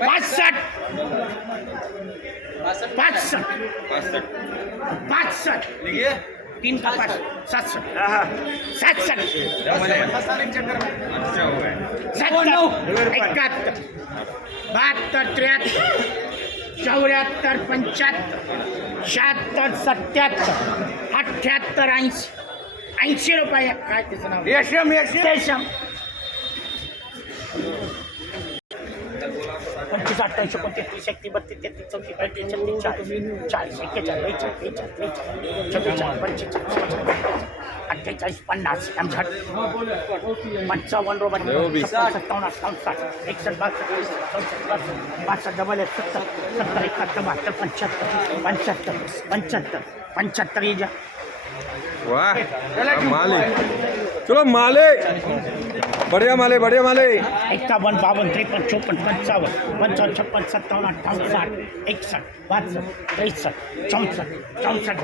पासष्ट पासष्ट पासष्ट तीन का पाच? सातसष्ट. सातसष्ट. सत्तर. एकाहत्तर. बहात्तर त्र्याहत्तर. चौऱ्याहत्तर पंच्याहत्तर. शहात्तर सत्याहत्तर. अठ्ठ्याहत्तर ऐंशी. ऐंशी रुपये काय त्याचं नाव? यशम यशम पंचवीस अठ्ठावीस एकोणतीस एकतीस बत्तीस तेहतीस चौतीस पैतीस छत्तीस चाळीस चाळीस एक्केचाळीस बेचाळीस बेचाळीस बेचाळीस चव्वेचाळीस पंचेचाळीस अठ्ठेचाळीस पन्नास एमझट पंचावन्न रुपये छप्पन्न, सत्तावन्न अठ्ठावन्न साठ चौसष्ट बासष्ट बासष्ट डबल एक सत्तर सत्तर एकाहत्तर बहात्तर पंच्याहत्तर पंच्याहत्तर पंच्याहत्तर पंच्याहत्तर ये जा. वाह माले चलो माले बढ़िया माले बढ़िया माले। इक्यावन बावन तिरपन चौपन पंचावन पंचावन छप्पन सत्तावन अट्ठावन साठ एकसठ बासठ त्रेसठ चौसठ चौसठ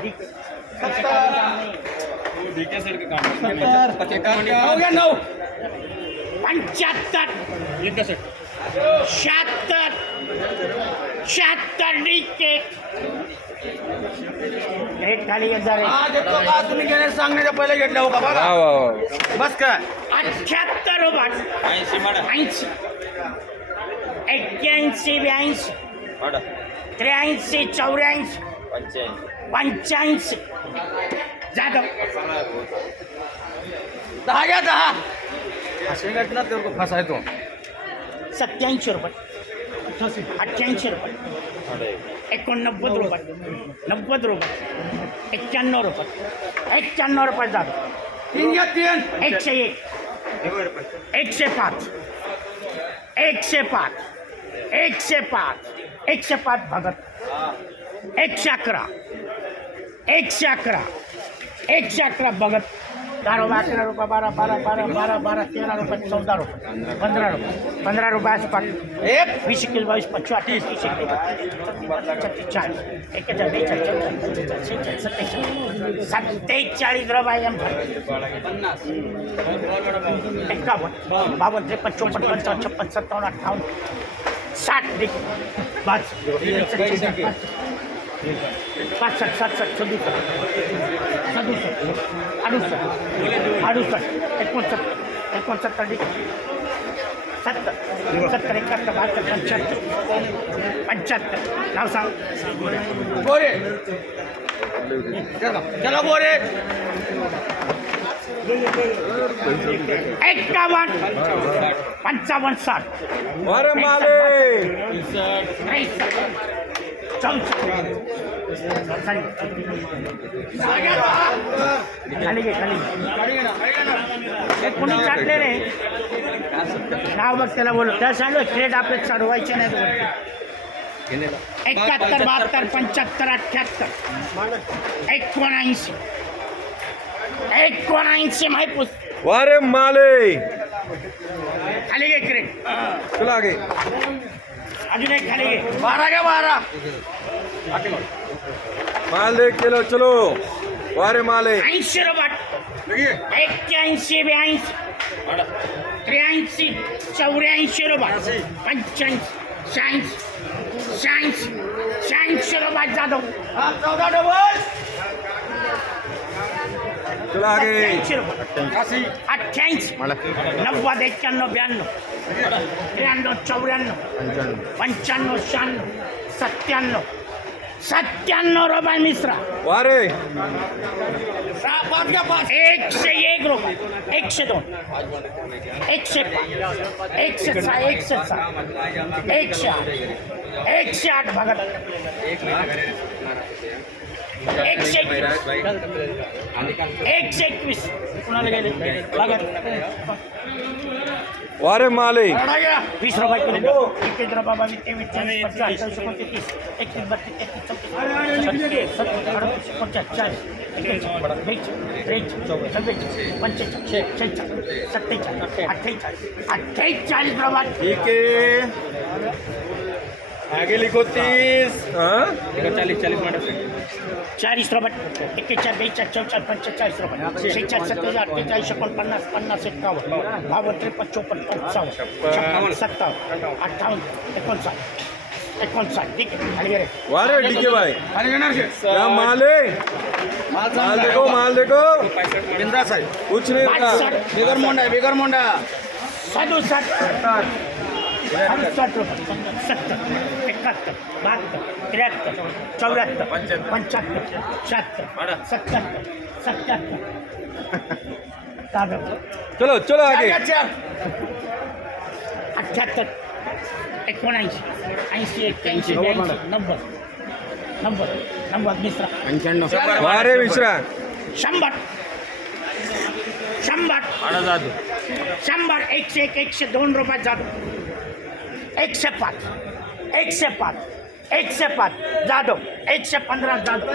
पंच्याहत्तर. शहात्तर. शहात्तर एक खाली हज़ार हा तुम्ही घेण्यास सांगण्याच्या पहिले हो बघा वाह बस काय अठ्याहत्तर ऐंशी एक्क्याऐंशी ब्याऐंशी। त्र्याऐंशी चौऱ्याऐंशी। पंच्याऐंशी। जाधव। दहा घ्या दहा असे घटना तो तो सत्याऐंशी रुपये अठ्ठ्याऐंशी रुपये एकोणनव्वद रुपये नव्वद रुपये एक्क्याण्णव रुपये एक्क्याण्णव रुपये जाधव तीन एकशे एक एकशे पाच एकशे पाच एकशे पाच एकशे पाच भगत एकशे अकरा एकशे अकरा एकशे अकरा भगत चारों में अठारह रुपये बारह बारह बारह बारह बारह तेरह रुपये चौदह रुपये पंद्रह रुपये. पंद्रह रुपये आस पास एक बीस इक्कीस बाईस पच्चीस अट्ठाईस तीस छत्तीस चालीस एक हजार बेचाळीस सत्तेचाळीस सत्तेचाळीस चाळीस रुपये एम पन्नास एक्कावन्न बावन्न त्रेपन्न चौपन्न पंचावन्न छप्पन सत्तावन्न अठ्ठावन्न साठ बस. पासष्ट सातसष्ट सदुसष्ट. सदुसष्ट. अडुसष्ट. अडुसष्ट. एकोणसत्तर. एकोणसत्तर सत्तर. सत्तर एकाहत्तर बहात्तर पंच्याहत्तर. पंच्याहत्तर. नाव सांग. गोरे चला. गोरे एक्कावन्न पंचावन्न साठ. अरे माले. खाली घे खाली कोणी काढले रे नाव बघ त्याला बोलू त्या सांगू ट्रेड आपले चढवायचे नाही एकाहत्तर बहात्तर पंच्याहत्तर अठ्ठ्याहत्तर एकोणऐंशी. एकोणऐंशी माहिती पुस्त अरे माले. खाली घे क्रेड चलो आगे अजून एक खाली घे बारा घ्या बारा? माले चलो चलो. अरे माले ऐंशी रुपये एक्क्याऐंशी ब्याऐंशी. त्र्याऐंशी चौऱ्याऐंशी रुपये पंच्याऐंशी शहाऐंशी शहाऐंशी शहाऐंशी रुपये जाधव. चौदा डबल रुपये. अठ्ठ्याऐंशी. नव्वद एक्क्याण्णव ब्याण्णव. त्र्याण्णव चौऱ्याण्णव. पंच्याण्णव शहाण्णव. सत्त्याण्णव. सत्त्याण्णव रुपये मिश्रा. पाच. एकशे एक रुपये. एकशे दोन. एकशे पाच. एकशे सहा एकशे सहा. एकशे आठ. एकशे आठ भागात. एकशे एकवीस. एकशे एकवीस कुणाला गेले भागात अरे माले वीस रुपये किलो रुपये बावीस तेवीस एकतीस बत्तीस तेहतीस चौतीस। अडतीस एकोणचाळीस चाळीस एक्केचाळीस बेचाळीस त्रेचाळीस पंचेचाळीस सत्तेचाळीस अठ्ठेचाळीस अठ्ठेचाळीस रुपये ठीक आगे लिखो तीस। हाँ लिखो चालीस चालीस मैडम चाळीस रुपये एक्केचाळीस बेचाळीस चौचाळीस पंचेचाळीस रुपये शेहेचाळीस सत्तेचाळीस अठ्ठेचाळीस एकोणपन्नास पन्नास एक्कावन्न बावन्न त्रेपन्न चोपन्न पंचावन्न छप्पन्न सत्तावन्न अठ्ठावन्न एकोणसाठ. एकोणसाठ. ठीक आहे. खाली गेले. वारे भाई? क्या माल. है माल देखो माल देखो. बिंदास कुछ नहीं बिगर मोंडा आहे बिगर मोंडा. रुपये सत्तर. एकाहत्तर बहात्तर त्र्याहत्तर चौऱ्याहत्तर पंच्याहत्तर. शहात्तर सत्याहत्तर सत्याहत्तर. चलो चलो आगे. अठ्ठ्याहत्तर एकोणऐंशी ऐंशी एक्क्याऐंशी नव्वद नव्वद नव्वद मिश्रा. पंच्याण्णव. वारे मिश्रा. शंभर. शंभर. जातो शंभर एकशे एक एकशे दोन रुपयात जाधव एकशे पाच. एकशे से पाँच पाच जाधव एक से पंद्रह ज़्यादा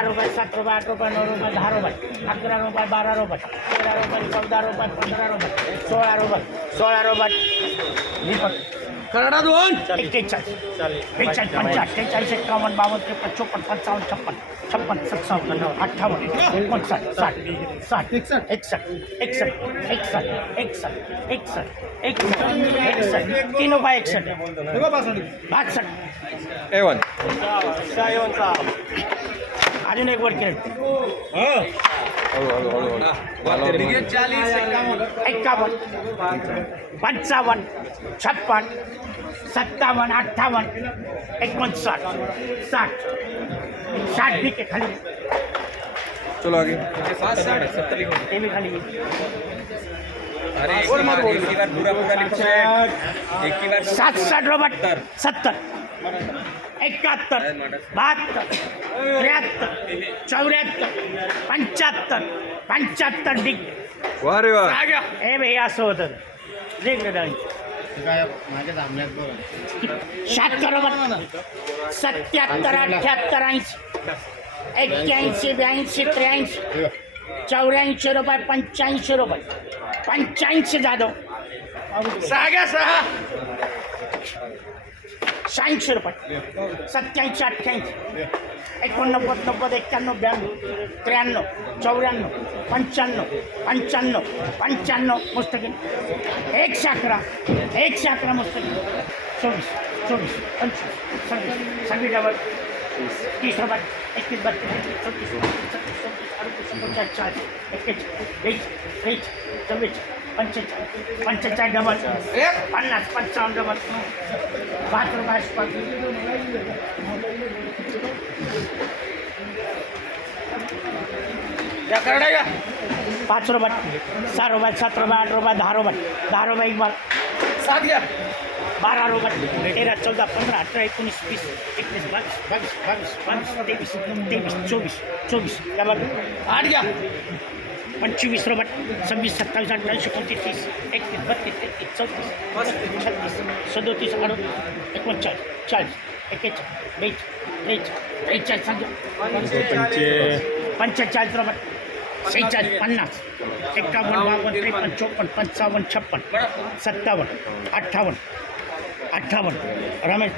रुपये सात रुपये, आठ रुपये, नौ रुपये दहा रुपये अकरा रुपये, बारह रुपये तेरा रुपये, चौदह रुपये, पंद्रह रुपये, सोलह रुपये सोलह रुपये। करडा दोन. एक्केचाळीस. बेचाळीस पंचाळीस अठ्ठेचाळीस एकावन्न बावन्न त्रेपन्न चोपन्न पंचावन्न छप्पन छप्पन सत्तावन्न अठ्ठावन्न एकोणसाठ साठ साठ एकसष्ट. एकसष्ट एकसष्ट एकसष्ट एकसष्ट एकसष्ट एकसष्ट एकसष्ट तीन रुपये एकसष्ट. बासष्ट. एवन खाली साजन एक बार खेलते हाँ। इक्यावन। पंचावन। छप्पन। सत्तावन। अट्ठावन। इकसठ। साठ। साठ भी के खाली। चलो आगे। ये भी खाली। अरे एक बार पूरा पूरा लिखो। एक ही बार सात साठ रोबट सत्तर। एकाहत्तर बहात्तर त्र्याहत्तर चौऱ्याहत्तर पंच्याहत्तर पंच्याहत्तर डिग वारे वा. हे भाई असं होतं शहात्तर सत्याहत्तर अठ्ठ्याहत्तर ऐंशी एक्क्याऐंशी ब्याऐंशी त्र्याऐंशी चौऱ्याऐंशी रुपये पंच्याऐंशी रुपये पंच्याऐंशी जाधव. सहा घ्या सहा. સાહીઠસો રૂપિયા સત્યાવીસો અઠ્યાવીસ એકોણનવ્વદ નવ્વદ એકાણું બ્યાણું ત્ર્યાણું ચોરાણું પંચાણું પંચાણું પંચાણું મુસ્તકીમ એક સાકરા એક સાકરા મુસ્તકીમ ચોવીસ ચોવીસ પંચવીસ છવ્વીસ છવ્વીસ ડબલ ત્રીસ ડબલ એકવીસ બત્રીસ ચોત્રીસ છત્રીસ ચોત્રીસ અડત્રીસ પચાસ ચાલીસ એકવીસ વીસ વીસ ચોવીસ पंचेचाळीस पंचेचाळीस डबल पन्नास पंचावन्न डबल पाच रुपये घ्या पाच रुपये सहा रुपये सात रुपये आठ रुपये दहा रुपये दहा रुपये एक बार सात घ्या बारा रुपये तेरा चौदा पंधरा अठरा एकोणीस वीस एकवीस बावीस बावीस बावीस बावीस तेवीस तेवीस चोवीस चोवीस बघ आठ घ्या पंचवीस रोब छब्बीस सत्ताईस अट्ठाईस एक तीस इकतीस बत्तीस तैतीस छत्तीस सदोतीस अड़तीस इकचालीस चालीस एक बीच बीच त्रेचालीस पन्ना रोबट पन्नास बावन तिरपन चौपन पंचावन छप्पन सत्तावन अट्ठावन अट्ठावन रमेश.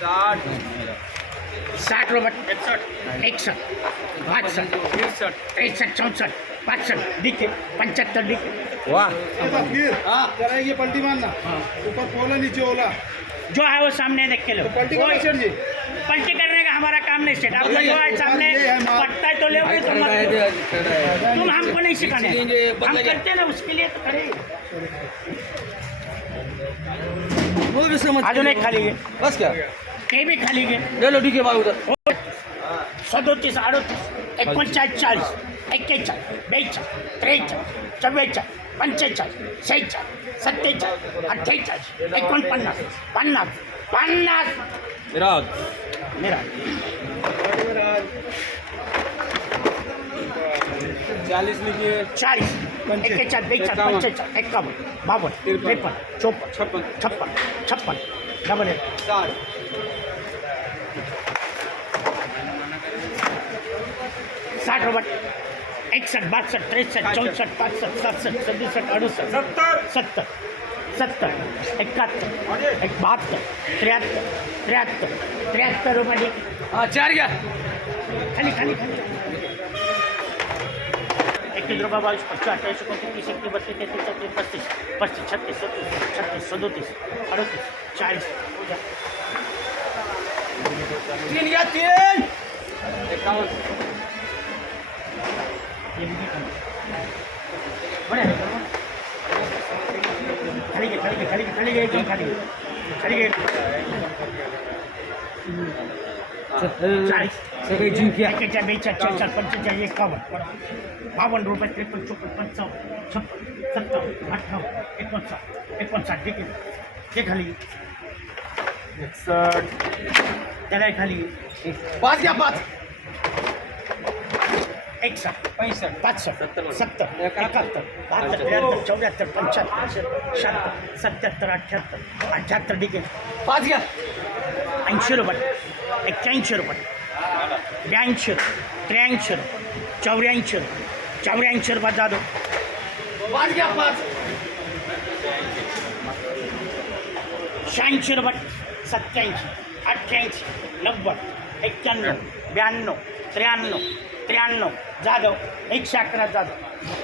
साठ. साठ रुपये। एकसष्ट एकसष्ट बासष्ट तिरसठ त्रेसष्ट चौसष्ट पासष्ट डिके पंच्याहत्तर डिके वाह। ये पलटी मारना। ऊपर खोला नीचे ओला जो है वो सामने देख के लो। पलटी सर जी। पलटी करने का हमारा काम नहीं सेट आपका जो है सामने है पट्टा तो ले तो मत तुम हमको नहीं सिखाने हम करते ना उसके लिए तो करें। वो भी समझ अजून एक खाली बस क्या? ते बी खाली घे ले लो ठीक है भाई उधर सदोतीस अडोतीस एकोणचाळीस चाळीस एक्केचाळीस बेचाळीस त्रेचाळीस चव्वेचाळीस पंचेचाळीस शेहेचाळीस सत्तेचाळीस अठ्ठेचाळीस एकोणपन्नास पन्नास पन्नास मिराज मेरा चालीस लिखिए चाळीस एक्केचाळीस बेचाळीस पंचेचाळीस एकावन्न बावन्न त्रेपन्न चोपन्न छप्पन छप्पन छप्पन डबल एक साठ साठ रोबट इकसठ बासठ तिरसठ चौसठ पैंसठ सड़सठ सदसठ अड़सठ सत्तर। सत्तर इकहत्तर एक बहत्तर त्रहत्तर त्रहत्तर त्रहत्तर रुपए एक हाँ, किलो रुपये बाईस पच्चीस अट्ठाईस छत्तीस छत्तीस सदतीस अड़तीस चालीस। खाली घे खाली घे खाली घे खाली रुपये छप्पन सत्तावन्न अठ्ठावन्न एकोणसाठ ते खाली त्याला खाली पाच पाच एकसाठ पैसष्ट पाचष्ट सत्तर एकाहत्तर बहात्तर त्र्याहत्तर चौऱ्याहत्तर पंच्याहत्तर शहात्तर सत्याहत्तर अठ्ठ्याहत्तर अठ्ठ्याहत्तर ठीक आहे पाच घ्या ऐंशी रुपये एक्क्याऐंशी रुपये ब्याऐंशी त्र्याऐंशी चौऱ्याऐंशी चौऱ्याऐंशी रुपये जाधव पाच घ्या पाच। शहाऐंशी रुपये सत्याऐंशी अठ्ठ्याऐंशी नव्वद एक्क्याण्णव ब्याण्णव त्र्याण्णव त्र्याण्णव जाधव एकशे अकरा जाधव.